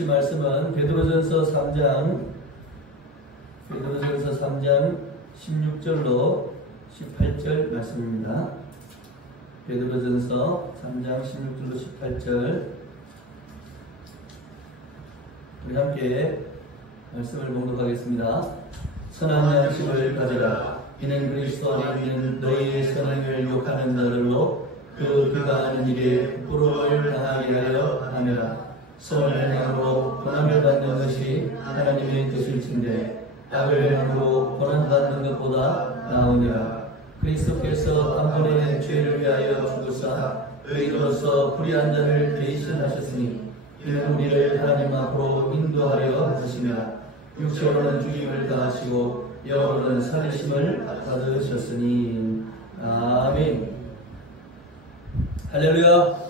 주실 말씀은 베드로전서 3장 16절로 18절 말씀입니다. 베드로전서 3장 16절로 18절 우리 함께 말씀을 봉독하겠습니다. 선한 양식을 가져라. 이는 그리스도 안에 있는 너희의 선행을 욕하는 자들로 그가 하는 일에 부끄러움을 당하게 하려 하느라. 선을 행함으로 고난을 받는 것이 하나님의 뜻일진데 악을 행함으로 고난받는 것보다 나으니라. 그리스도께서 한 번의 죄를 위하여 죽으사 의인으로서 불의한 자를 대신하셨으니 이는 우리를 하나님 앞으로 인도하려 하시며 육체로는 죽임을 당하시고 영으로는 살리심을 받으셨으니. 아멘. 할렐루야.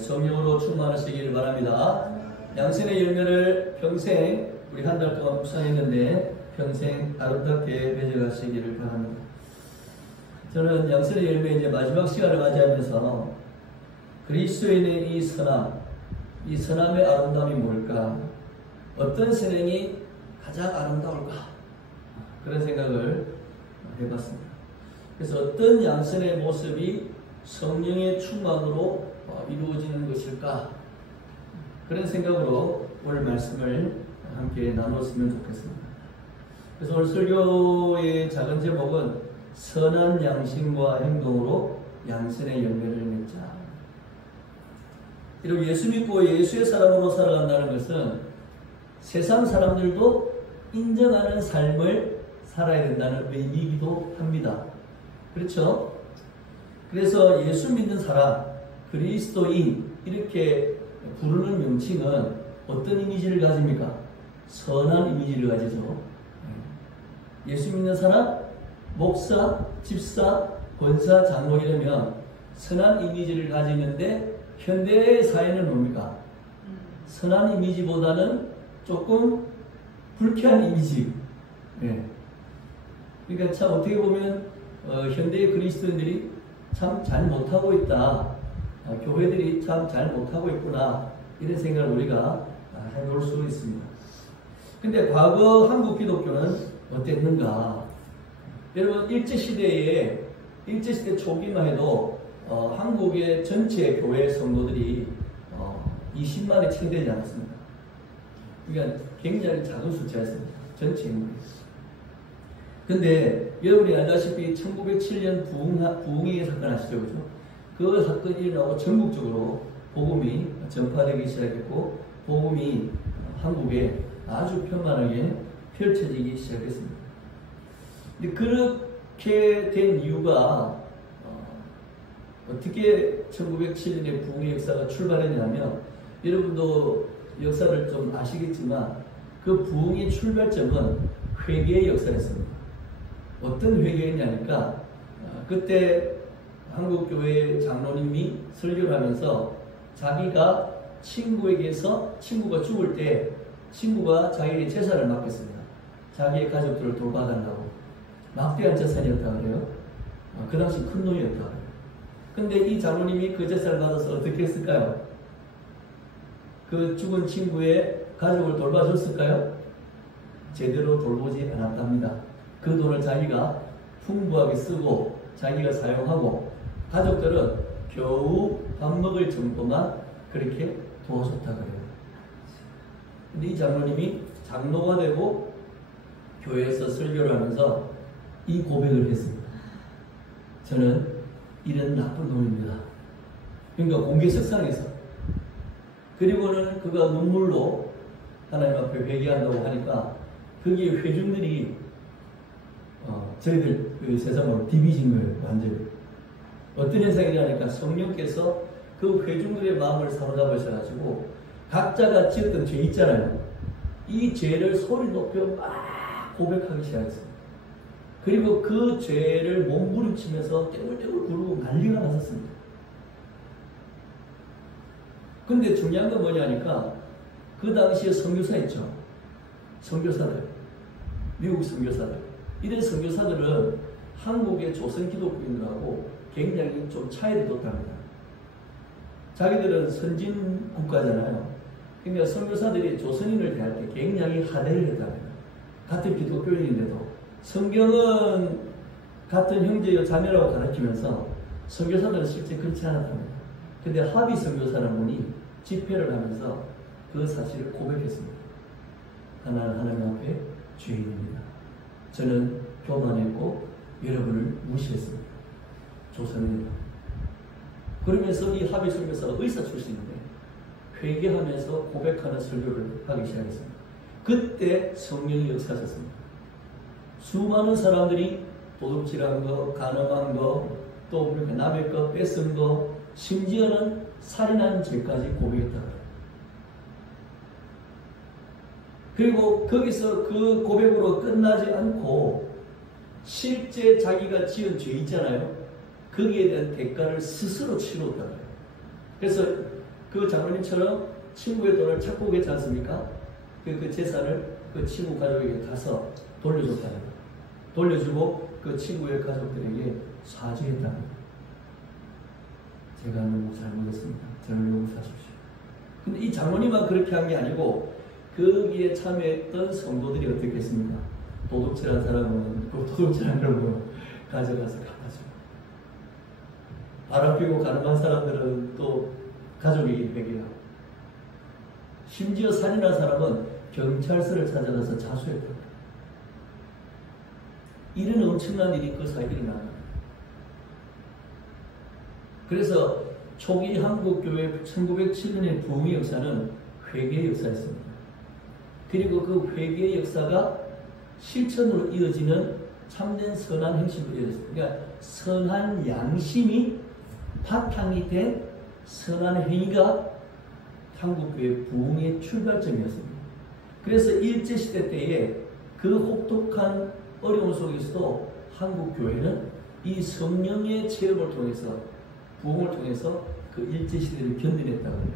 성령으로 충만하시기를 바랍니다. 양신의 열매를 평생 우리 한 달 동안 묵상했는데 평생 아름답게 맺어가시기를 바랍니다. 저는 양신의 열매 이제 마지막 시간을 맞이하면서 그리스도인의 이 선함의 아름다움이 뭘까? 어떤 선행이 가장 아름다울까? 그런 생각을 해봤습니다. 그래서 어떤 양선의 모습이 성령의 충만으로 이루어지는 것일까? 그런 생각으로 오늘 말씀을 함께 나눴으면 좋겠습니다. 그래서 오늘 설교의 작은 제목은 선한 양심과 행동으로 양선의 열매를 맺자. 이렇게 예수 믿고 예수의 사람으로 살아간다는 것은 세상 사람들도 인정하는 삶을 살아야 된다는 의미이기도 합니다. 그렇죠? 그래서 예수 믿는 사람, 그리스도인 이렇게 부르는 명칭은 어떤 이미지를 가집니까? 선한 이미지를 가지죠. 예수 믿는 사람, 목사, 집사, 권사, 장로 이러면 선한 이미지를 가지는데 현대 사회는 뭡니까? 선한 이미지보다는 조금 불쾌한 이미지. 그러니까 참 어떻게 보면 현대의 그리스도인들이 참 잘 못하고 있다. 교회들이 참 잘 못하고 있구나. 이런 생각을 우리가 해볼 수 있습니다. 근데 과거 한국 기독교는 어땠는가? 여러분 일제시대 초기만 해도 한국의 전체 교회 성도들이 20만에 채되지 않았습니다. 그러니까 굉장히 작은 숫자였습니다. 전체 인구에. 근데 여러분이 알다시피 1907년 부흥의 사건 아시죠? 그죠? 그 사건이 일어나고 전국적으로 복음이 전파되기 시작했고 복음이 한국에 아주 편만하게 펼쳐지기 시작했습니다. 근데 그렇게 된 이유가 어떻게 1907년에 부흥의 역사가 출발했냐면 여러분도 역사를 좀 아시겠지만 그 부흥의 출발점은 회개의 역사였습니다. 어떤 회개였냐니까 그때 한국교회 장로님이 설교를 하면서 자기가 친구가 죽을 때 친구가 자기의 재산을 맡겼습니다. 자기의 가족들을 돌봐달라고. 막대한 재산이었다고 그래요. 그 당시 큰 돈이었다고 그래요. 근데 이 장로님이 그 재산을 받아서 어떻게 했을까요? 그 죽은 친구의 가족을 돌봐줬을까요? 제대로 돌보지 않았답니다. 그 돈을 자기가 풍부하게 쓰고 자기가 사용하고 가족들은 겨우 밥 먹을 정도만 그렇게 도와줬다고 해요. 근데 이 장로님이 장로가 되고 교회에서 설교를 하면서 이 고백을 했습니다. 저는 이런 나쁜 놈입니다. 그러니까 공개석상에서. 그리고는 그가 눈물로 하나님 앞에 회개한다고 하니까 거기에 회중들이 저희들 그 세상으로 디비진 거예요. 완전히. 어떤 현상이냐니까 성령께서 그 회중들의 마음을 사로잡으셔가지고 각자가 지었던 죄 있잖아요. 이 죄를 소리 높여 막 고백하기 시작했어요. 그리고 그 죄를 몸부림치면서 떼굴떼굴 구르고 난리가 났었습니다. 근데 중요한 건 뭐냐니까 그 당시에 선교사 있죠. 선교사들. 미국 선교사들. 이런 선교사들은 한국의 조선 기독교인들하고 굉장히 좀 차이를 뒀답니다. 자기들은 선진 국가잖아요. 그러니까 선교사들이 조선인을 대할 때 굉장히 하대를 했답니다. 같은 기독교인인데도 성경은 같은 형제요 자매라고 가르치면서 선교사들은 실제 그렇지 않았답니다. 근데 하비 선교사라는 분이 집회를 하면서 그 사실을 고백했습니다. 나는 하나님 앞에 죄인입니다. 저는 교만했고 여러분을 무시했습니다. 조선인입니다. 그러면서 이 하비 선교사가 의사 출신인데 회개하면서 고백하는 설교를 하기 시작했습니다. 그때 성령이 역사하셨습니다. 수많은 사람들이 도둑질한 거, 간음한 거, 또 남의 거 뺏은 거, 심지어는 살인한 죄까지 고백했다. 그리고 거기서 그 고백으로 끝나지 않고 실제 자기가 지은 죄 있잖아요. 거기에 대한 대가를 스스로 치렀다. 그래서 그 장로님처럼 친구의 돈을 찾고 계지 않습니까? 그 재산을 그 친구 가족에게 가서 돌려줬다. 돌려주고 그 친구의 가족들에게 사죄했다. 제가 너무 잘못했습니다. 저를 용서하십시오. 근데 이 장로님만 그렇게 한 게 아니고 거기에 참여했던 성도들이 어떻게 했습니까? 도둑질한 사람은 그 도둑질한 걸 가져가서 갚아주고, 바람피고 가늠한 사람들은 또 가족에게 회개하고, 심지어 살인한 사람은 경찰서를 찾아가서 자수했다. 이런 엄청난 일이 그 사이에 일어납니다. 그래서 초기 한국교회 1907년의 부흥의 역사는 회개의 역사였습니다. 그리고 그 회개의 역사가 실천으로 이어지는 참된 선한 행실로 이어졌습니다. 그러니까 선한 양심이 바탕이 된 선한 행위가 한국교회 부흥의 출발점이었습니다. 그래서 일제시대 때에 그 혹독한 어려움 속에서도 한국교회는 이 성령의 체험을 통해서 부흥을 통해서 그 일제시대를 견뎌냈다고 해요.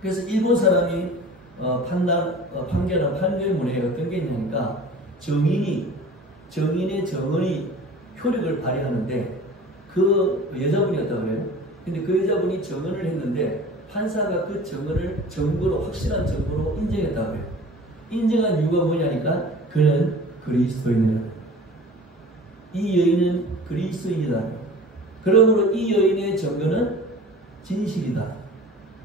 그래서 일본 사람이 판결한 판결문에 어떤 게 있냐니까 정인의 정언이 효력을 발휘하는데 그 여자분이었다고 그래요. 근데 그 여자분이 정언을 했는데 판사가 그 정언을 증거로, 확실한 증거로 인정했다고 해요. 인정한 이유가 뭐냐니까 그는 그리스도인이다. 이 여인은 그리스도인이다. 그러므로 이 여인의 증거는 진실이다.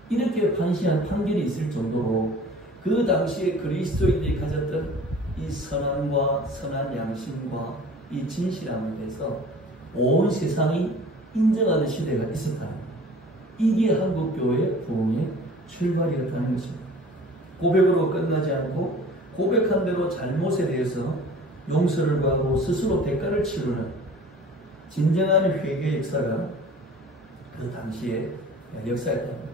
이렇게 판시한 판결이 있을 정도로 그 당시에 그리스도인들이 가졌던 이 선함과 선한 양심과 이 진실함에 대해서 온 세상이 인정하는 시대가 있었다는 것. 이게 한국교회의 부흥의 출발이었다는 것입니다. 고백으로 끝나지 않고 고백한 대로 잘못에 대해서 용서를 구하고 스스로 대가를 치르는 진정한 회개의 역사가 그 당시의 역사였다는 것.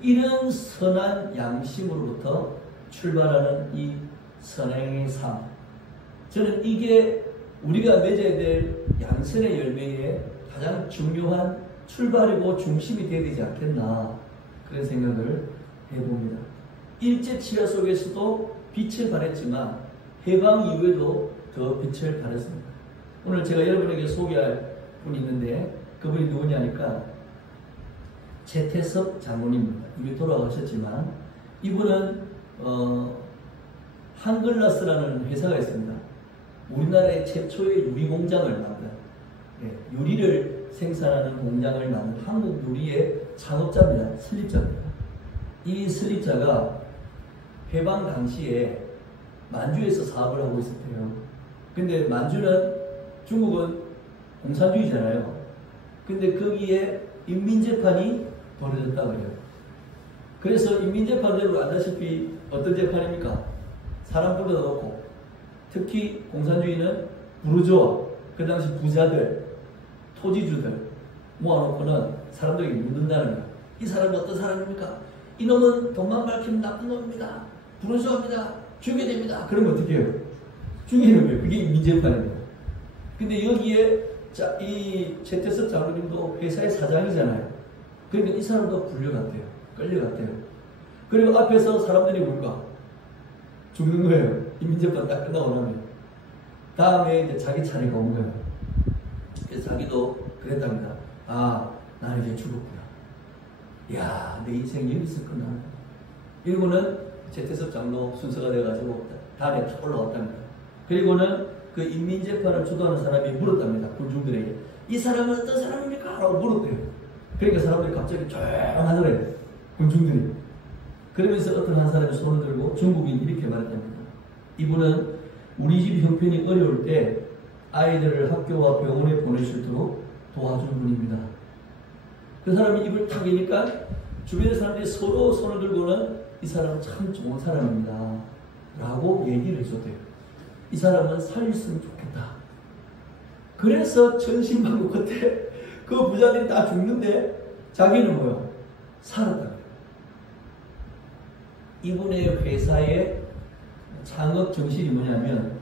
이런 선한 양심으로부터 출발하는 이 선행의 삶, 저는 이게 우리가 맺어야 될 양선의 열매의 가장 중요한 출발이고 중심이 되어야 되지 않겠나, 그런 생각을 해봅니다. 일제치하 속에서도 빛을 발했지만 해방 이후에도 더 빛을 발했습니다. 오늘 제가 여러분에게 소개할 분이 있는데 그분이 누구냐니까 최태섭 장로님입니다. 이미 돌아가셨지만 이분은 한글라스라는 회사가 있습니다. 우리나라의 최초의 유리 공장을 만든, 유리를 생산하는 공장을 만든 한국 유리의 창업자입니다. 설립자입니다. 이 설립자가 해방 당시에 만주에서 사업을 하고 있었대요. 근데 만주는 중국은 공산주의잖아요. 근데 거기에 인민재판이 벌어졌다고 해요. 그래서 인민재판대로 알다시피 어떤 재판입니까? 사람 불러다 놓고, 특히 공산주의는 부르주아, 그 당시 부자들, 토지주들 모아놓고는 사람들에게 묻는다는 거예요. 이 사람이 어떤 사람입니까? 이놈은 돈만 밝히면 나쁜 놈입니다. 부르주아입니다. 죽여야 됩니다. 그러면 어떻게 해요? 죽이는 거예요. 그게 인민재판입니다. 근데 여기에 이 최태섭 장로님도 회사의 사장이잖아요. 그러니까 이 사람도 불려갔대요. 끌려갔대요. 그리고 앞에서 사람들이 뭔가 죽는 거예요. 인민재판 딱 끝나고 나면. 다음에 이제 자기 차례가 온 거예요. 그래서 자기도 그랬답니다. 아, 나는 이제 죽었구나. 야, 내 인생이 여기서 끝나는 거야. 이러고는 재태섭 장로 순서가 돼가지고 단에 탁 올라왔답니다. 그리고는 그 인민재판을 주도하는 사람이 물었답니다. 군중들에게. 이 사람은 어떤 사람입니까? 라고 물었대요. 그러니까 사람들이 갑자기 조용하더래요. 군중들이. 그러면서 어떤 한 사람이 손을 들고 중국인 이렇게 말했답니다. 이분은 우리 집 형편이 어려울 때 아이들을 학교와 병원에 보낼 수 있도록 도와준 분입니다. 그 사람이 입을 탁 여니까 주변의 사람들이 서로 손을 들고는 이 사람은 참 좋은 사람입니다. 라고 얘기를 해줬대요. 이 사람은 살렸으면 좋겠다. 그래서 전신받고 그때 그 부자들이 다 죽는데 자기는 뭐요? 살았다. 이분의 회사의 창업 정신이 뭐냐면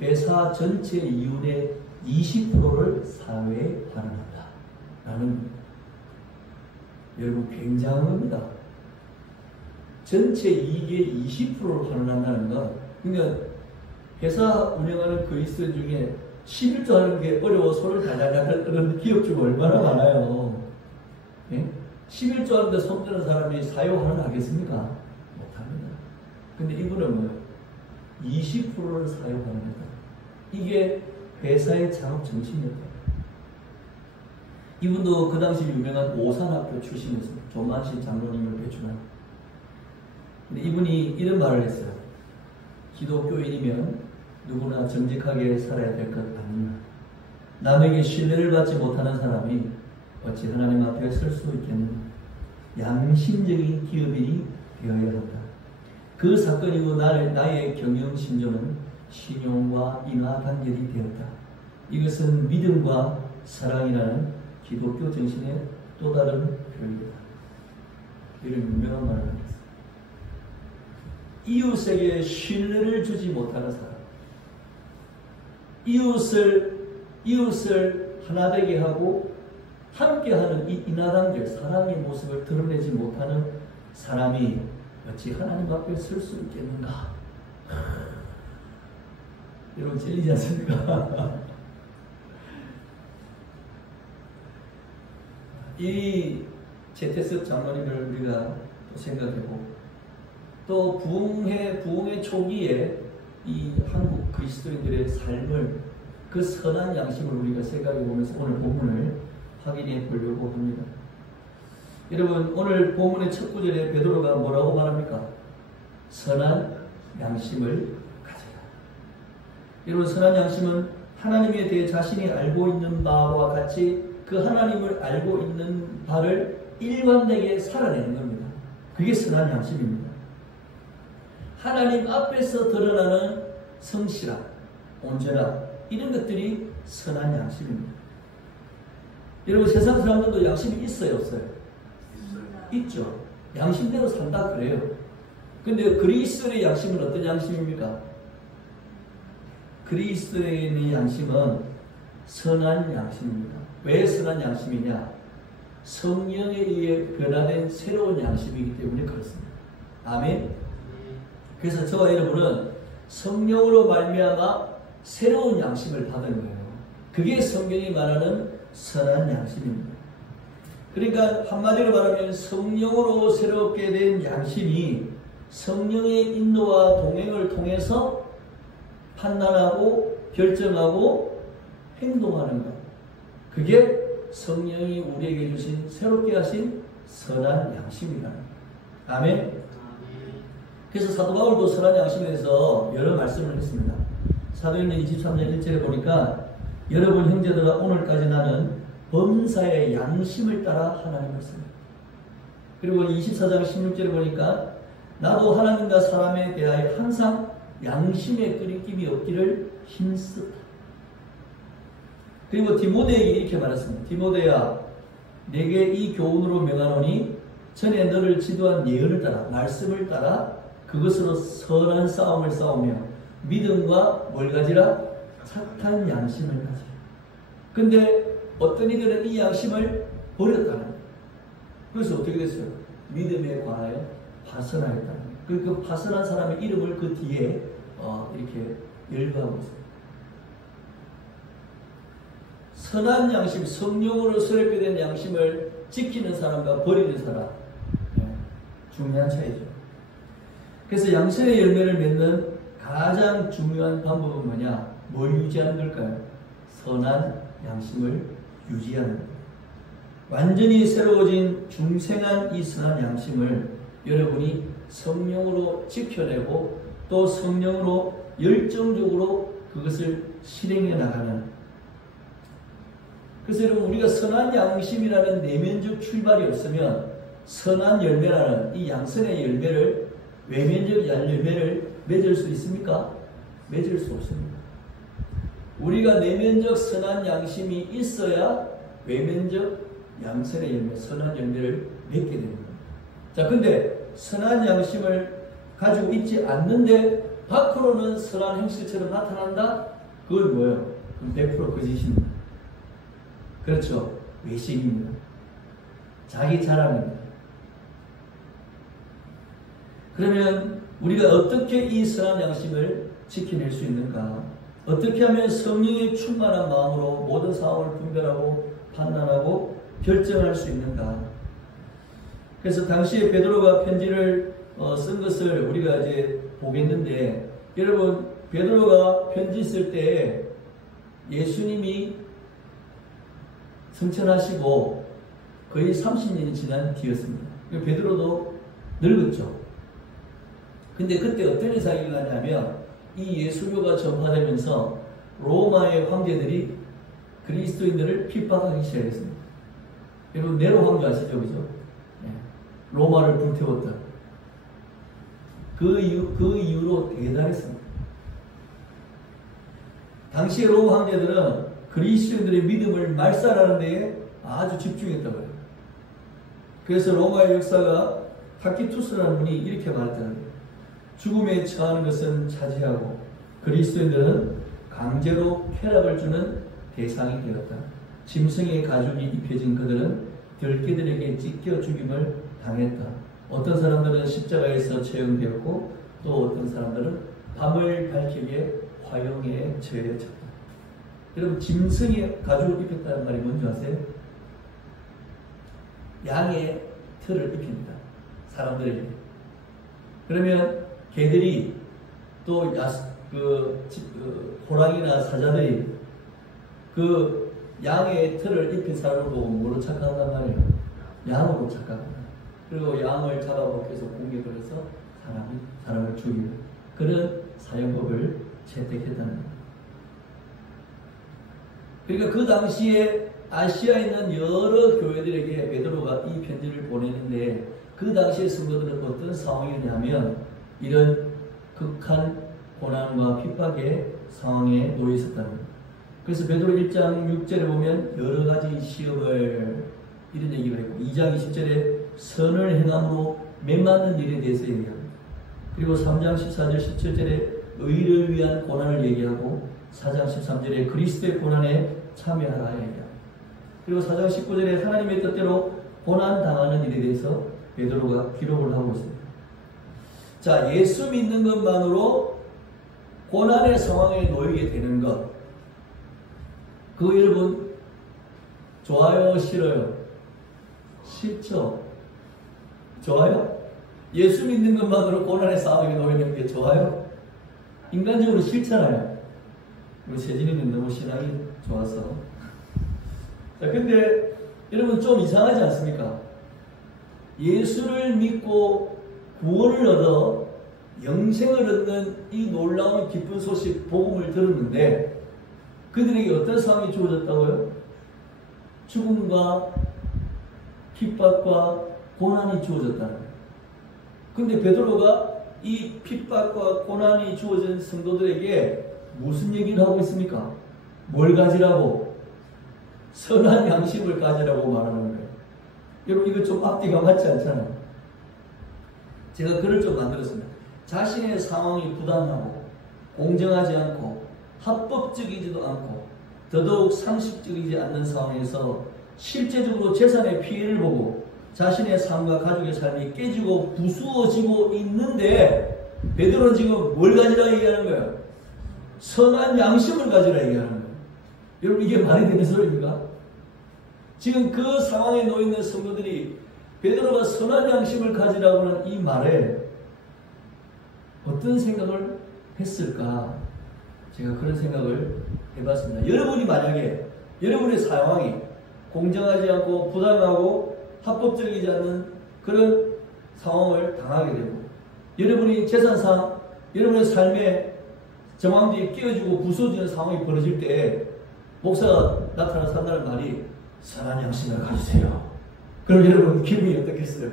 회사 전체 이윤의 20%를 사회에 환원한다. 라는 여러분 굉장한 겁니다. 전체 이익의 20%를 환원한다는 건 그러니까 회사 운영하는 그리스도인 중에 11조 하는 게 어려워 손을 달달달 떠는 기업 중에 얼마나 많아요. 예? 11조 하는데 손 뜨는 사람이 사회환원 하겠습니까? 못합니다. 근데 이분은 뭐예요? 20%를 사회환원했다. 이게 회사의 창업 정신이었다. 이분도 그 당시 유명한 오산학교 출신이었습니다. 조만신 장로님을 배출한. 근데 이분이 이런 말을 했어요. 기독교인이면 누구나 정직하게 살아야 될 것 아니냐. 남에게 신뢰를 받지 못하는 사람이 어찌 하나님 앞에 설 수 있겠느냐. 양심적인 기업인이 되어야 한다. 그 사건 이후 나의 경영신조는 신용과 인하단결이 되었다. 이것은 믿음과 사랑이라는 기독교 정신의 또 다른 표현이다. 이런 유명한 말을 하겠습니다. 이웃에게 신뢰를 주지 못하는 사람, 이웃을 하나 되게 하고 함께하는 이 인하단결, 사랑의 모습을 드러내지 못하는 사람이 어찌 하나님 앞에 설 수 있겠는가? 여러분 찔리지 않습니까? 이 재태섭 장로님을 우리가 또 생각해보고 또 부흥의 초기에 이 한국 그리스도인들의 삶을 그 선한 양심을 우리가 생각해 보면서 오늘 본문을 확인해 보려고 합니다. 여러분 오늘 본문의 첫 구절에 베드로가 뭐라고 말합니까? 선한 양심을 가져라. 여러분 선한 양심은 하나님에 대해 자신이 알고 있는 바와 같이 그 하나님을 알고 있는 바를 일관되게 살아내는 겁니다. 그게 선한 양심입니다. 하나님 앞에서 드러나는 성실함, 온전함 이런 것들이 선한 양심입니다. 여러분 세상 사람들도 양심이 있어요 없어요? 있죠. 양심대로 산다 그래요. 근데 그리스도의 양심은 어떤 양심입니까? 그리스도의 양심은 선한 양심입니다. 왜 선한 양심이냐? 성령에 의해 변화된 새로운 양심이기 때문에 그렇습니다. 아멘. 그래서 저와 여러분은 성령으로 말미암아 새로운 양심을 받은 거예요. 그게 성경이 말하는 선한 양심입니다. 그러니까 한마디로 말하면 성령으로 새롭게 된 양심이 성령의 인도와 동행을 통해서 판단하고 결정하고 행동하는 것. 그게 성령이 우리에게 주신 새롭게 하신 선한 양심이라는 거예요. 아멘. 그래서 사도 바울도 선한 양심에 대해서 여러 말씀을 했습니다. 사도행전 23장 1절에 보니까 여러분 형제들아 오늘까지 나는 범사의 양심을 따라 하나님을 씁니다. 그리고 24장 16절에 보니까 나도 하나님과 사람에 대하여 항상 양심의 끄림낌이 없기를 힘쓰다. 그리고 디모데에게 이렇게 말했습니다. 디모데야 내게 이 교훈으로 명하노니 전에 너를 지도한 예언을 따라 말씀을 따라 그것으로 선한 싸움을 싸우며 믿음과 뭘 가지라? 착한 양심을 가지라. 근데 어떤 이들은 이 양심을 버렸다는 거예요. 그래서 어떻게 됐어요? 믿음에 관하여 파선하였다는 거예요. 그 파선한 사람의 이름을 그 뒤에 이렇게 열거하고 있어요. 선한 양심, 성령으로 새롭게 된 양심을 지키는 사람과 버리는 사람, 중요한 차이죠. 그래서 양선의 열매를 맺는 가장 중요한 방법은 뭐냐? 뭘 유지하는 걸까요? 선한 양심을 유지하는 것. 완전히 새로워진 중생한 이 선한 양심을 여러분이 성령으로 지켜내고 또 성령으로 열정적으로 그것을 실행해 나가는. 그래서 여러분, 우리가 선한 양심이라는 내면적 출발이 없으면 선한 열매라는 이 양선의 열매를, 외면적 열매를 맺을 수 있습니까? 맺을 수 없습니다. 우리가 내면적 선한 양심이 있어야 외면적 양선의 열매, 선한 열매를 맺게 됩니다. 자, 근데 선한 양심을 가지고 있지 않는데 밖으로는 선한 행실처럼 나타난다? 그건 뭐예요? 그럼 100% 거짓입니다. 그렇죠. 외식입니다. 자기 자랑입니다. 그러면 우리가 어떻게 이 선한 양심을 지켜낼 수 있는가? 어떻게 하면 성령의 충만한 마음으로 모든 상황을 분별하고 판단하고 결정할 수 있는가? 그래서 당시에 베드로가 편지를 쓴 것을 우리가 이제 보겠는데, 여러분, 베드로가 편지 쓸 때 예수님이 승천하시고 거의 30년이 지난 뒤였습니다. 베드로도 늙었죠. 근데 그때 어떤 현상이 일어나냐면, 이 예수교가 전파되면서 로마의 황제들이 그리스도인들을 핍박하기 시작했습니다. 여러분, 네로 황제 아시죠? 그죠? 네. 로마를 불태웠다. 그 이후로 대단했습니다. 당시 로마 황제들은 그리스도인들의 믿음을 말살하는 데에 아주 집중했다고 해요. 그래서 로마의 역사가 타키투스라는 분이 이렇게 말했다는 거예요. 죽음에 처하는 것은 차지하고 그리스도인들은 강제로 쾌락을 주는 대상이 되었다. 짐승의 가죽이 입혀진 그들은 들개들에게 찢겨 죽임을 당했다. 어떤 사람들은 십자가에서 처형되었고 또 어떤 사람들은 밤을 밝히기 위해 화형에 처해졌다. 여러분, 짐승의 가죽을 입혔다는 말이 뭔지 아세요? 양의 털을 입힙니다. 사람들에게. 그러면 개들이 또 호랑이나 사자들이 그 양의 털을 입힌 사람을 보고 뭐로 착각한단 말이에요? 양으로 착각합니다. 그리고 양을 잡아먹기 위해서 공격을 해서 사람을 죽이는 그런 사형법을 채택했다는 겁니다. 그러니까 그 당시에 아시아에 있는 여러 교회들에게 베드로가 이 편지를 보내는데, 그 당시의 성도들은 어떤 상황이냐면 이런 극한 고난과 핍박의 상황에 놓여 있었다는 겁니다. 그래서 베드로 1장 6절에 보면 여러 가지 시험을 이런 얘기를 했고, 2장 20절에 선을 행함으로 맺맞는 일에 대해서 얘기합니다. 그리고 3장 14절 17절에 의를 위한 고난을 얘기하고 4장 13절에 그리스도의 고난에 참여하라 얘기합니다. 그리고 4장 19절에 하나님의 뜻대로 고난당하는 일에 대해서 베드로가 기록을 하고 있습니다. 자, 예수 믿는 것만으로 고난의 상황에 놓이게 되는 것, 그거 여러분 좋아요, 싫어요? 싫죠? 좋아요? 예수 믿는 것만으로 고난의 상황에 놓이는 게 좋아요? 인간적으로 싫잖아요. 우리 세진이는 너무 신앙이 좋아서. 자, 근데 여러분 좀 이상하지 않습니까? 예수를 믿고 구원을 얻어 영생을 얻는 이 놀라운 기쁜 소식, 복음을 들었는데 그들에게 어떤 상황이 주어졌다고요? 죽음과 핍박과 고난이 주어졌다는 거예요. 근데 베드로가 이 핍박과 고난이 주어진 성도들에게 무슨 얘기를 하고 있습니까? 뭘 가지라고? 선한 양심을 가지라고 말하는 거예요. 여러분, 이거 좀 앞뒤가 맞지 않잖아요. 제가 글을 좀 만들었습니다. 자신의 상황이 부당하고 공정하지 않고 합법적이지도 않고 더더욱 상식적이지 않는 상황에서 실제적으로 재산의 피해를 보고 자신의 삶과 가족의 삶이 깨지고 부수어지고 있는데 베드로는 지금 뭘 가지라 얘기하는 거예요? 선한 양심을 가지라 얘기하는 거예요. 여러분, 이게 말이 되는 소리입니까? 지금 그 상황에 놓여있는 성도들이 베드로가 선한 양심을 가지라고 하는 이 말에 어떤 생각을 했을까? 제가 그런 생각을 해봤습니다. 여러분이 만약에 여러분의 상황이 공정하지 않고 부당하고 합법적이지 않는 그런 상황을 당하게 되고, 여러분이 재산상 여러분의 삶에 정황들이 끼어지고 부서지는 상황이 벌어질 때 목사가 나타나서 한다는 말이 선한 양심을 가지세요. 그럼 여러분 기분이 어떻겠어요?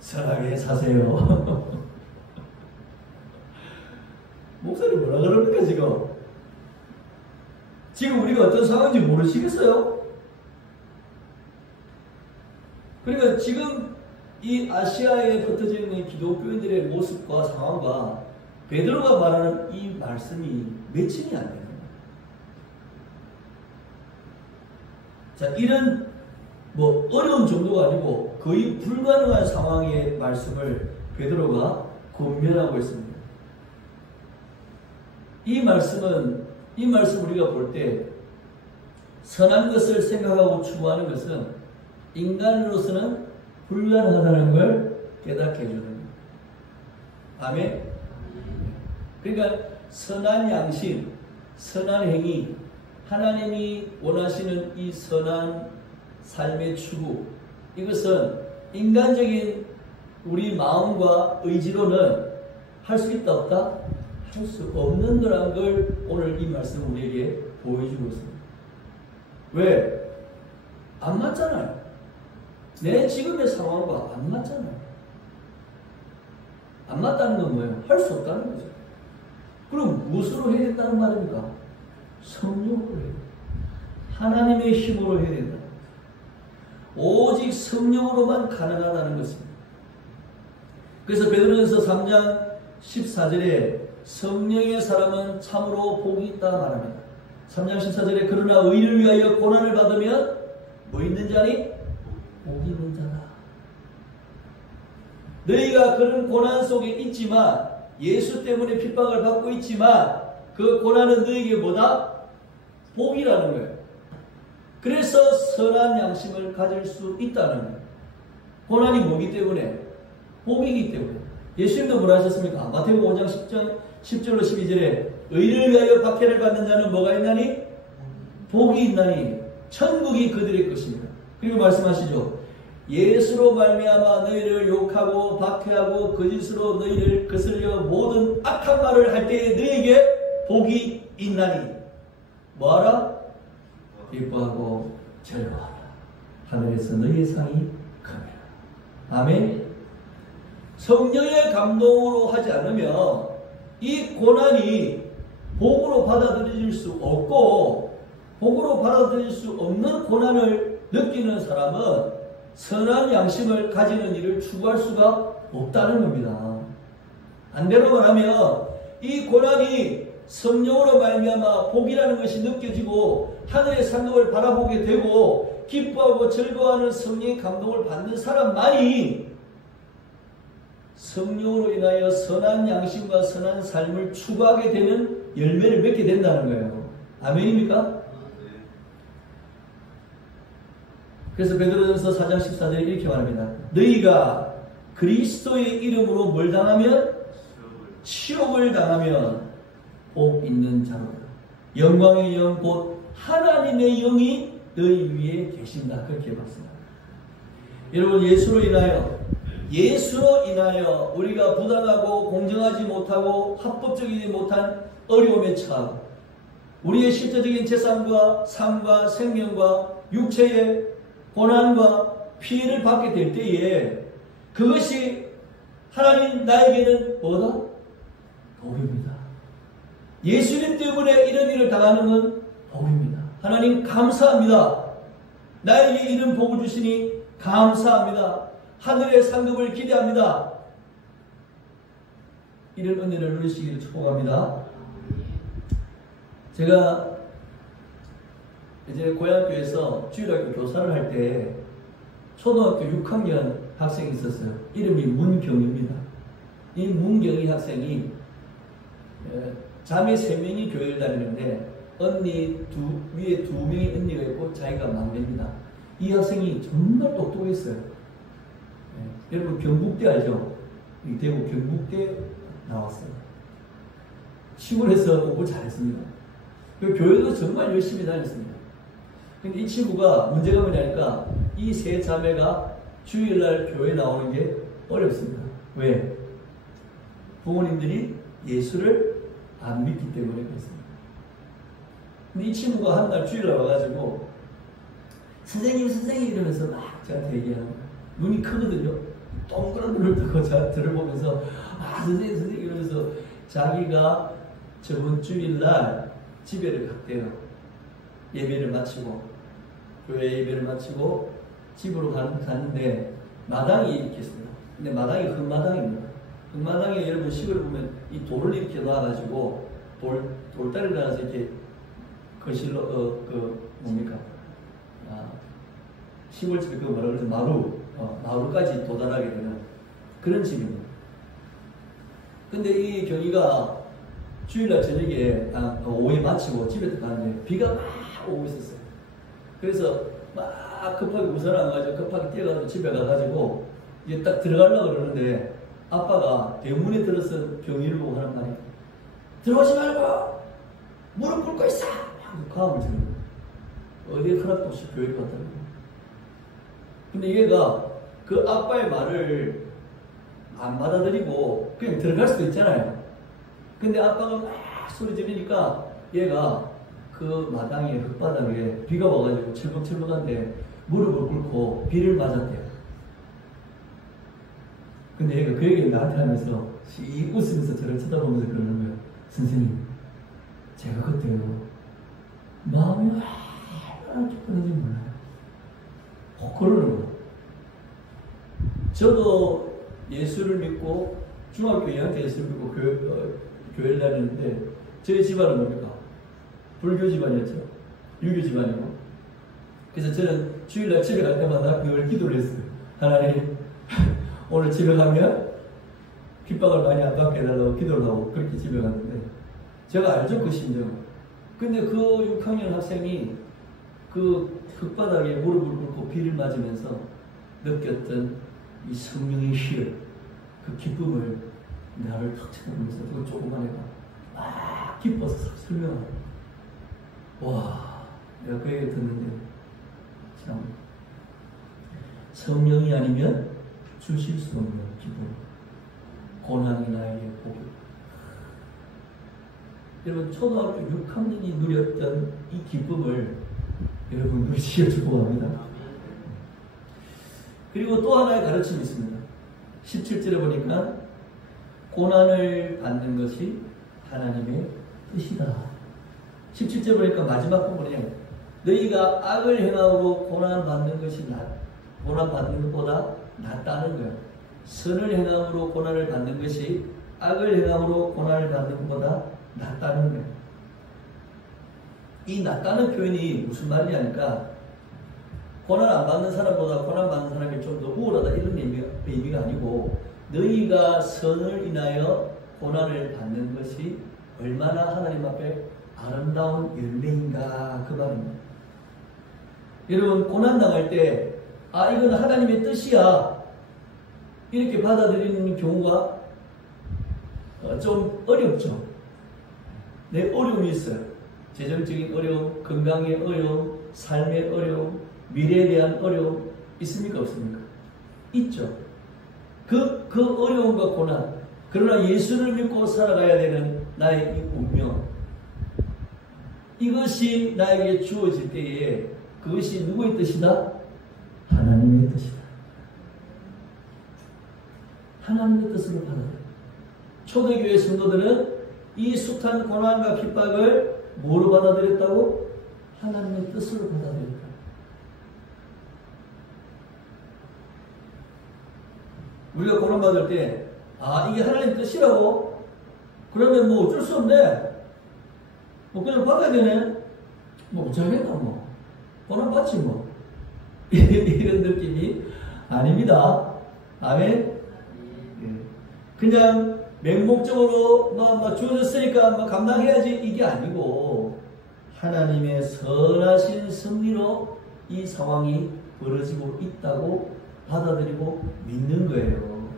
선하게 사세요. 목사님 뭐라 그럽니까 지금? 지금 우리가 어떤 상황인지 모르시겠어요? 그러니까 지금 이 아시아에 흩어져 있는 기독교인들의 모습과 상황과 베드로가 말하는 이 말씀이 매칭이 안 되는 거예요. 자, 이런 어려운 정도가 아니고 거의 불가능한 상황의 말씀을 베드로가 권면하고 있습니다. 이 말씀 우리가 볼 때 선한 것을 생각하고 추구하는 것은 인간으로서는 불가능하다는 걸 깨닫게 해주는 겁니다. 아멘? 그러니까 선한 양심, 선한 행위, 하나님이 원하시는 이 선한 삶의 추구, 이것은 인간적인 우리 마음과 의지로는 할 수 있다 없다? 할 수 없는 거란 걸 오늘 이 말씀 우리에게 보여주고 있습니다. 왜? 안 맞잖아요. 내 지금의 상황과 안 맞잖아요. 안 맞다는 건 뭐예요? 할 수 없다는 거죠. 그럼 무엇으로 해야 된다는 말입니까? 성령으로 해야 된다. 하나님의 힘으로 해야 된다. 오직 성령으로만 가능하다는 것입니다. 그래서 베드로전서 3장 14절에 성령의 사람은 참으로 복이 있다 말합니다. 3장 14절에 그러나 의를 위하여 고난을 받으면 뭐 있는 자니? 복이 있는 자다. 너희가 그런 고난 속에 있지만, 예수 때문에 핍박을 받고 있지만 그 고난은 너희에게 뭐다? 복이라는 거예요. 그래서 선한 양심을 가질 수 있다는 거예요. 고난이 뭐기 때문에? 복이기 때문에. 예수님도 뭐라 하셨습니까? 마태복음 5장 10절로 12절에 의를 위하여 박해를 받는 자는 뭐가 있나니? 복이 있나니 천국이 그들의 것입니다. 그리고 말씀하시죠. 예수로 말미암아 너희를 욕하고 박해하고 거짓으로 너희를 거슬려 모든 악한 말을 할 때에 너희에게 복이 있나니 뭐하라? 기뻐하고 즐거워하라. 하늘에서 너희의 상이 크니라. 아멘. 성령의 감동으로 하지 않으면 이 고난이 복으로 받아들일 수 없고, 복으로 받아들일 수 없는 고난을 느끼는 사람은 선한 양심을 가지는 일을 추구할 수가 없다는 겁니다. 반대로 말하면 이 고난이 성령으로 말미암아 복이라는 것이 느껴지고 하늘의 상급을 바라보게 되고 기뻐하고 즐거워하는 성령의 감동을 받는 사람만이 성령으로 인하여 선한 양심과 선한 삶을 추구하게 되는 열매를 맺게 된다는 거예요. 아멘입니까? 그래서 베드로전서 4장 14절에 이렇게 말합니다. 너희가 그리스도의 이름으로 뭘 당하면? 치욕을 당하면 복 있는 자로다. 영광의 영 곧 하나님의 영이 너희 위에 계신다. 그렇게 봤습니다. 여러분, 예수로 인하여 우리가 부당하고 공정하지 못하고 합법적이지 못한 어려움에 처하고 우리의 실제적인 재산과 삶과 생명과 육체의 고난과 피해를 받게 될 때에 그것이 하나님 나에게는 뭐다? 복입니다. 예수님 때문에 이런 일을 당하는 건 복입니다. 하나님 감사합니다. 나에게 이런 복을 주시니 감사합니다. 하늘의 상급을 기대합니다. 이런 은혜를 누리시기를 축복합니다. 제가 이제 고향교회에서 주일학교 교사를 할 때 초등학교 6학년 학생이 있었어요. 이름이 문경입니다. 이 문경이 학생이 자매 3명이 교회를 다니는데 위에 2명의 언니가 있고 자기가 막내입니다. 이 학생이 정말 똑똑했어요. 여러분 경북대 알죠? 이 대구 경북대 나왔어요. 시골에서 공부 잘했습니다. 교회도 정말 열심히 다녔습니다. 근데 이 친구가 문제가 뭐냐니까 이 세 자매가 주일날 교회 나오는 게 어렵습니다. 왜? 부모님들이 예수를 안 믿기 때문에 그렇습니다. 근데 이 친구가 한 날 주일날 와가지고 선생님 이러면서 막 저한테 얘기하는 거예요. 눈이 크거든요. 동그란 눈을 뜨고 저를 보면서 선생님 이러면서 자기가 저번 주일날 집에를 갔대요. 예배를 마치고 교회 예배를 마치고 집으로 갔는데 마당이 이렇게 있습니다. 근데 마당이 흙마당입니다. 흙마당에 여러분 시골에 보면 이 돌을 이렇게 놔가지고 돌다리를 놔서 이렇게 거실로 뭡니까? 시골집에 그거 뭐라 그러죠? 마루까지 도달하게 되는 그런 집입니다. 근데 이 경위가 주일날 저녁에 오후에 마치고 집에 가는데 비가 막 오고 있었어요. 그래서 막 급하게 우산 안 가지고 급하게 뛰어가지고 집에 가가지고 이제 딱 들어가려고 그러는데 아빠가 대문에 들어서 경위를 보고 하는 말이 들어오지 말고 무릎 꿇고 있어! 하고 가음을 지르는 거예요. 어디에 허락도 없이 교회를 갔다는 근데 얘가 그 아빠의 말을 안 받아들이고 그냥 들어갈 수도 있잖아요. 근데 아빠가 막 소리 지르니까 얘가 그 마당에 흙바닥에 비가 와가지고 철벅철벅한데 무릎을 꿇고 비를 맞았대요. 근데 얘가 그 얘기를 나한테 하면서 씩 웃으면서 저를 쳐다보면서 그러는 거예요. 선생님, 제가 그때요 마음이 얼마나 기쁜지 몰라요. 그러는 거예요. 저도 예수를 믿고 중학교 2학년 때 예수를 믿고 교회를 다녔는데 저희 집안은 뭡니까? 불교 집안이었죠. 유교 집안이고. 그래서 저는 주일날 집에 갈 때마다 그걸 기도를 했어요. 하나님 오늘 집에 가면 핍박을 많이 안 받게 해달라고 기도를 하고 그렇게 집에 갔는데 제가 알죠 그 심정을. 근데 그 6학년 학생이 그 흙바닥에 무릎을 꿇고 비를 맞으면서 느꼈던 이 성령의 희열, 그 기쁨을 나를 탁 쳐다보면서 그 조그만 애가 막 기뻐서 설명하고 와, 내가 그 얘기 듣는데 참 성령이 아니면 주실 수 없는 기쁨, 고난이 나에게 복이. 여러분 초등학교 6학년이 누렸던 이 기쁨을 여러분 누리시길 축복합니다. 그리고 또 하나의 가르침이 있습니다. 17절에 보니까 고난을 받는 것이 하나님의 뜻이다. 17절 보니까 마지막 부분에 너희가 악을 행함으로 고난받는 것이 고난받는 것보다 낫다는 거예요. 선을 행함으로 고난을 받는 것이 악을 행함으로 고난을 받는 것보다 낫다는 거예요. 이 낫다는 표현이 무슨 말이냐니까 고난 안 받는 사람보다 고난 받는 사람이 좀 더 우월하다 이런 의미가 아니고 너희가 선을 인하여 고난을 받는 것이 얼마나 하나님 앞에 아름다운 열매인가 그 말입니다. 여러분 고난 당할 때 이건 하나님의 뜻이야 이렇게 받아들이는 경우가 좀 어렵죠. 내 어려움이 있어요. 재정적인 어려움, 건강의 어려움, 삶의 어려움, 미래에 대한 어려움 있습니까? 없습니까? 있죠. 그 어려움과 고난, 그러나 예수를 믿고 살아가야 되는 나의 이 운명, 이것이 나에게 주어질 때에 그것이 누구의 뜻이다? 하나님의 뜻이다. 하나님의 뜻으로 받아들여요. 초대교회 성도들은 이 숱한 고난과 핍박을 뭐로 받아들였다고? 하나님의 뜻으로 받아들였다. 우리가 고난받을 때 이게 하나님의 뜻이라고? 그러면 뭐 어쩔 수 없네. 뭐 그냥 받아야 되네. 뭐 어쩌겠나 뭐. 고난받지 뭐. 이런 느낌이 아닙니다. 아멘. 그냥 맹목적으로 주어졌으니까 감당해야지 이게 아니고 하나님의 선하신 섭리로 이 상황이 벌어지고 있다고 받아들이고 믿는 거예요.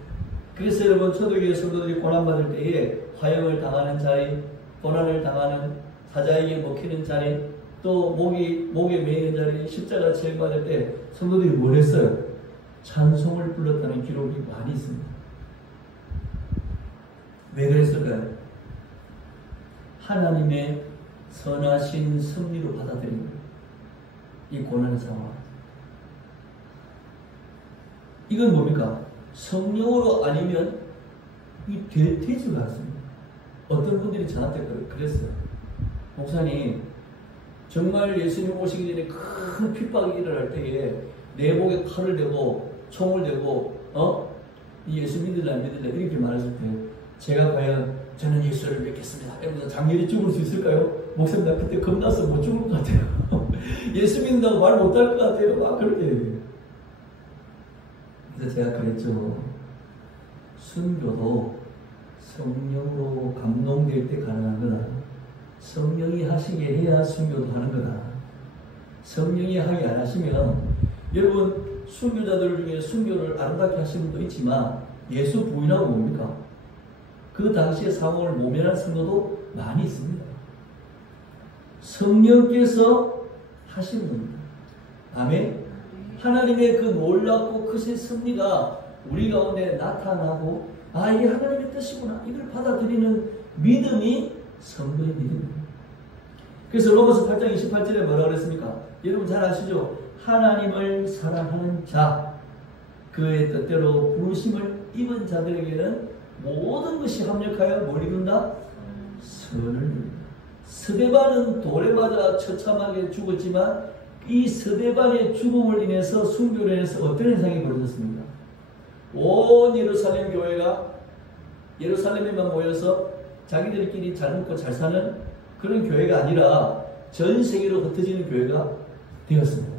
그래서 여러분, 초대교회 성도들이 고난받을 때에 화형을 당하는 자리, 고난을 당하는 사자에게 먹히는 자리, 또 목에 매이는 자리, 십자가 체험받을 때 성도들이 뭘 했어요? 찬송을 불렀다는 기록이 많이 있습니다. 왜 그랬을까요? 하나님의 선하신 섭리로 받아들인 거예요. 이 고난의 상황. 이건 뭡니까? 성령으로 아니면 되지가 않습니다. 어떤 분들이 저한테 그랬어요. 목사님, 정말 예수님 오시기 전에 큰 핍박이 일어날 때에 내 목에 칼을 대고 총을 대고 이 예수 믿을래 안 믿을래 이렇게 말했을 때 제가 과연 저는 예수를 믿겠습니다 이러면서 장렬히 죽을 수 있을까요? 목사님, 나 그때 겁나서 못 죽을 것 같아요. 예수 믿는다고 말 못할 것 같아요. 막 그렇게. 그래서 제가 그랬죠. 순교도 성령으로 감동될 때 가능한 거다. 성령이 하시게 해야 순교도 하는 거다. 성령이 하게 안 하시면, 여러분, 순교자들 중에 순교를 아름답게 하시는 분도 있지만 예수 부인하고 뭡니까? 그 당시의 상황을 모면한 성도도 많이 있습니다. 성령께서 하시는 겁니다. 아멘. 하나님의 그 놀랍고 크신 섭리가 우리 가운데 나타나고, 아, 이게 하나님의 뜻이구나, 이걸 받아들이는 믿음이 성도의 믿음입니다. 그래서 로마서 8장 28절에 뭐라고 그랬습니까? 여러분 잘 아시죠? 하나님을 사랑하는 자, 그의 뜻대로 부르심을 입은 자들에게는 모든 것이 합력하여 뭘 이룬다? 선을 이룬다. 스데반은 돌에 맞아 처참하게 죽었지만 이 스데반의 죽음을 인해서 순교로 인해서 어떤 현상이 벌어졌습니까? 온 예루살렘 교회가 예루살렘에만 모여서 자기들끼리 잘 먹고 잘 사는 그런 교회가 아니라 전 세계로 흩어지는 교회가 되었습니다.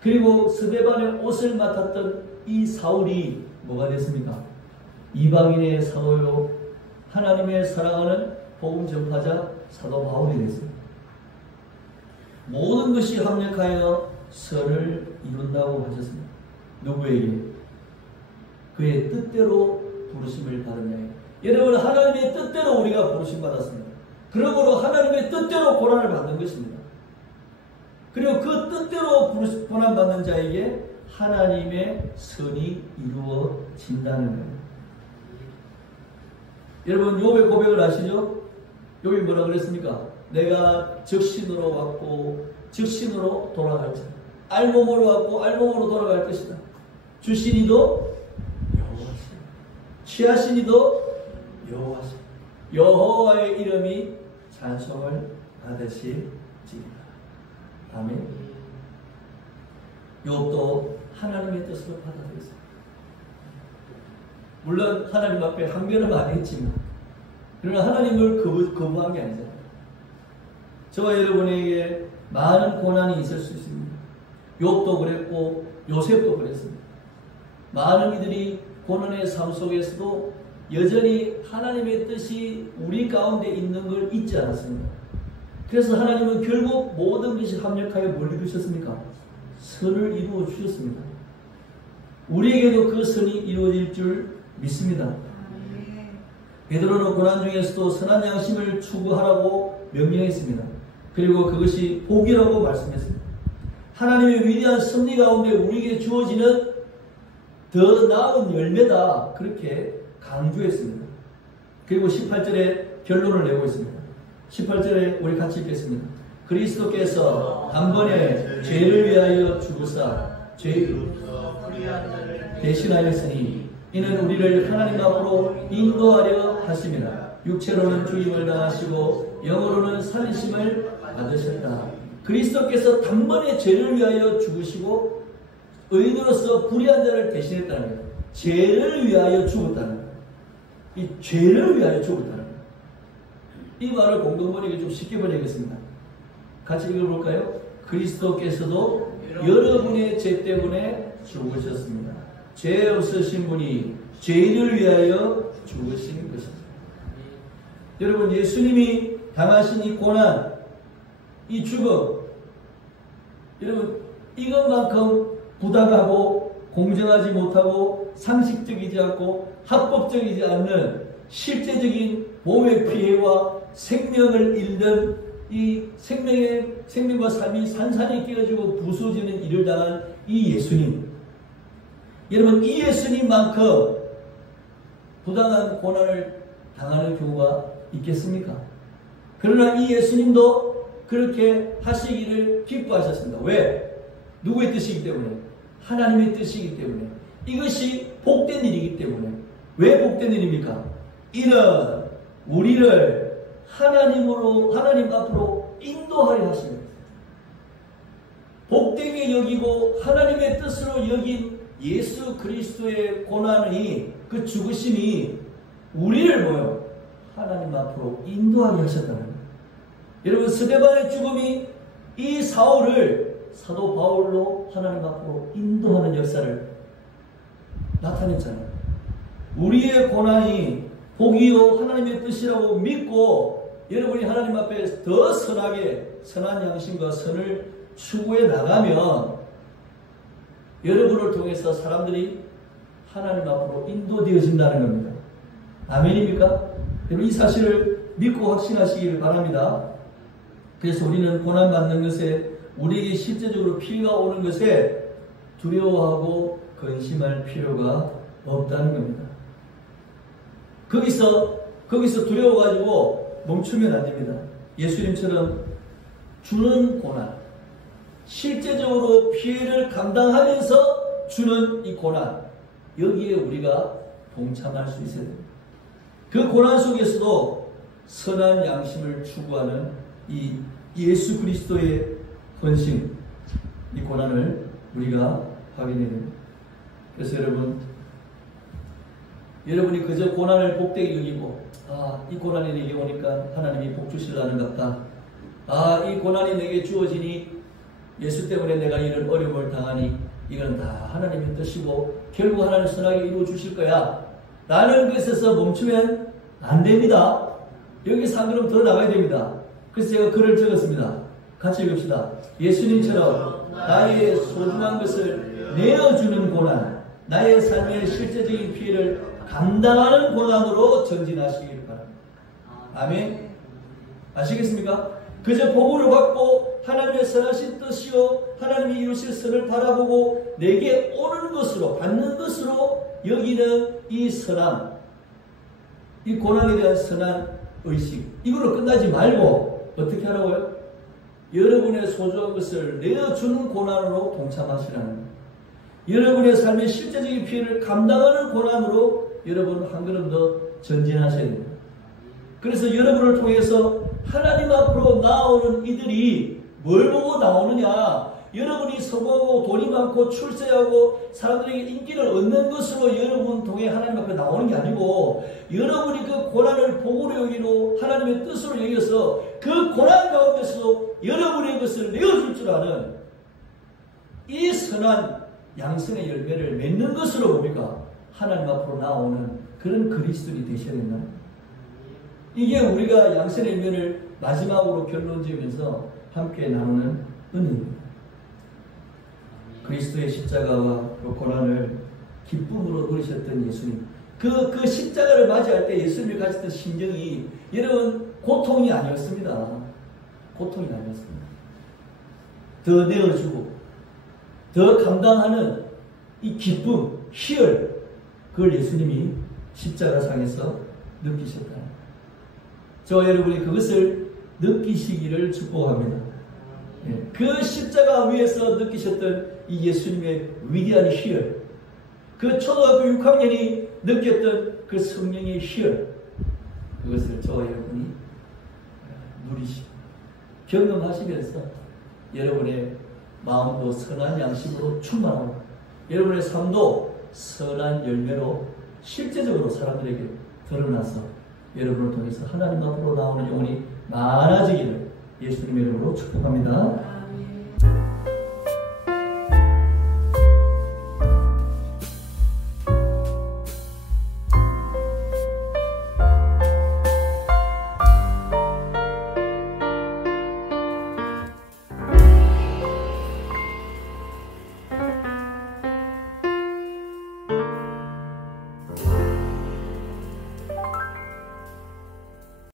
그리고 스데반의 옷을 맡았던 이 사울이 뭐가 됐습니까? 이방인의 사도요, 하나님의 사랑하는 복음 전파자 사도 바울이 됐습니다. 모든 것이 합력하여 선을 이룬다고 하셨습니다. 누구에게? 그의 뜻대로 부르심을 받은 자에게. 여러분, 하나님의 뜻대로 우리가 부르심 받았습니다. 그러므로 하나님의 뜻대로 고난을 받는 것입니다. 그리고 그 뜻대로 고난받는 자에게 하나님의 선이 이루어진다는 거예요. 여러분, 욥의 고백을 아시죠? 욥이 뭐라 그랬습니까? 내가 적신으로 왔고 적신으로 돌아갈 자, 알몸으로 왔고 알몸으로 돌아갈 것이다. 주시니도 여호와시다, 취하시니도 여호와시다. 여호와의 이름이 찬송을 받으실지니라. 아멘. 욥도 하나님의 뜻을 받아들였습니다. 물론 하나님 앞에 항변을 많이 했지만, 그러나 하나님을 거부한 게 아니잖아요. 저와 여러분에게 많은 고난이 있을 수 있습니다. 욥도 그랬고 요셉도 그랬습니다. 많은 이들이 고난의 삶 속에서도 여전히 하나님의 뜻이 우리 가운데 있는 걸 잊지 않았습니다. 그래서 하나님은 결국 모든 것이 합력하여 뭘 이루셨습니까? 선을 이루어 주셨습니다. 우리에게도 그 선이 이루어질 줄 믿습니다. 베드로는 고난 중에서도 선한 양심을 추구하라고 명령했습니다. 그리고 그것이 복이라고 말씀했습니다. 하나님의 위대한 섭리 가운데 우리에게 주어지는 더 나은 열매다, 그렇게 강조했습니다. 그리고 18절에 결론을 내고 있습니다. 18절에 우리 같이 읽겠습니다. 그리스도께서 단번에 죄를 위하여 죽으사 죄를 대신하였으니 이는 우리를 하나님 앞으로 인도하려 하심이라. 육체로는 죽임을 당하시고 영으로는 살리심을 받으셨다. 그리스도께서 단번에 죄를 위하여 죽으시고 의인으로서 불의한 자를 대신했다는 거예요. 죄를 위하여 죽었다는 거예요. 이 죄를 위하여 죽었다는 거예요. 이 말을 공동번역에 좀 쉽게 번역했습니다. 같이 읽어볼까요? 그리스도께서도 여러분의 죄 때문에 죽으셨습니다. 죄 없으신 분이 죄인을 위하여 죽으신 것입니다. 여러분, 예수님이 당하신 이 고난, 이 죽음, 여러분, 이것만큼 부당하고 공정하지 못하고 상식적이지 않고 합법적이지 않는 실제적인 몸의 피해와 생명을 잃는 이 생명과 삶이 산산이 끼어지고 부서지는 일을 당한 이 예수님. 여러분, 이 예수님만큼 부당한 고난을 당하는 경우가 있겠습니까? 그러나 이 예수님도 그렇게 하시기를 기뻐하셨습니다. 왜? 누구의 뜻이기 때문에? 하나님의 뜻이기 때문에. 이것이 복된 일이기 때문에. 왜 복된 일입니까? 이는 우리를 하나님 앞으로 인도하려 하십니다. 복되게 여기고 하나님의 뜻으로 여긴 예수 그리스도의 고난이, 그 죽으심이 우리를 뭐요? 하나님 앞으로 인도하게 하셨다는 거예요. 여러분, 스데반의 죽음이 이 사울을 사도 바울로 하나님 앞으로 인도하는 역사를 나타냈잖아요. 우리의 고난이 복이요 하나님의 뜻이라고 믿고 여러분이 하나님 앞에 더 선하게 선한 양심과 선을 추구해 나가면 여러분을 통해서 사람들이 하나님 앞으로 인도되어진다는 겁니다. 아멘입니까? 여러분, 이 사실을 믿고 확신하시길 바랍니다. 그래서 우리는 고난받는 것에, 우리에게 실제적으로 피해가 오는 것에 두려워하고 근심할 필요가 없다는 겁니다. 거기서 두려워가지고 멈추면 안 됩니다. 예수님처럼 주는 고난, 실제적으로 피해를 감당하면서 주는 이 고난, 여기에 우리가 동참할 수 있어야 됩니다. 그 고난 속에서도 선한 양심을 추구하는 이 예수 그리스도의 헌신, 이 고난을 우리가 확인해야 됩니다. 그래서 여러분이 그저 고난을 복되게 여기고, 이 고난이 내게 오니까 하나님이 복 주시려는 것 같다. 이 고난이 내게 주어지니 예수 때문에 내가 이런 어려움을 당하니 이건 다 하나님의 뜻이고 결국 하나님 선하게 이루어 주실 거야 라는 것에서 멈추면 안 됩니다. 여기서 한 걸음 더 나가야 됩니다. 그래서 제가 글을 적었습니다. 같이 읽읍시다. 예수님처럼 나의 소중한 것을 내어주는 고난, 나의 삶의 실제적인 피해를 감당하는 고난으로 전진하시길 바랍니다. 아멘. 아시겠습니까? 그저 복을 받고 하나님의 선하신 뜻이요 하나님이 이루실 선을 바라보고 내게 오는 것으로, 받는 것으로 여기는 이 선함, 이 고난에 대한 선한 의식, 이걸로 끝나지 말고 어떻게 하라고요? 여러분의 소중한 것을 내어주는 고난으로 동참하시라는 거예요. 여러분의 삶의 실제적인 피해를 감당하는 고난으로 여러분 한 걸음 더 전진하셔야 됩니다. 그래서 여러분을 통해서 하나님 앞으로 나오는 이들이 뭘 보고 나오느냐? 여러분이 성공하고 돈이 많고 출세하고 사람들에게 인기를 얻는 것으로 여러분 통해 하나님 앞에 나오는 게 아니고, 여러분이 그 고난을 복으로 여기고 하나님의 뜻으로 여겨서 그 고난 가운데서도 여러분의 것을 내어줄 줄 아는 이 선한 양성의 열매를 맺는 것으로 뭡니까? 하나님 앞으로 나오는 그런 그리스도인이 되셔야 된다. 이게 우리가 양성의 열매를 마지막으로 결론 지으면서 함께 나누는 은혜입니다. 그리스도의 십자가와 그 고난을 기쁨으로 누리셨던 예수님, 그 십자가를 맞이할 때 예수님이 가졌던 심정이 여러분 고통이 아니었습니다. 고통이 아니었습니다. 더 내어주고 더 감당하는 이 기쁨, 희열, 그걸 예수님이 십자가상에서 느끼셨다. 저와 여러분이 그것을 느끼시기를 축복합니다. 그 십자가 위에서 느끼셨던 이 예수님의 위대한 희열, 그 초등학교 6학년이 느꼈던 그 성령의 희열, 그것을 저와 여러분이 누리시고 경험하시면서 여러분의 마음도 선한 양심으로 충만하고 여러분의 삶도 선한 열매로 실제적으로 사람들에게 드러나서 여러분을 통해서 하나님 앞으로 나오는 영혼이 많아지기를 예수님의 이름으로 축복합니다.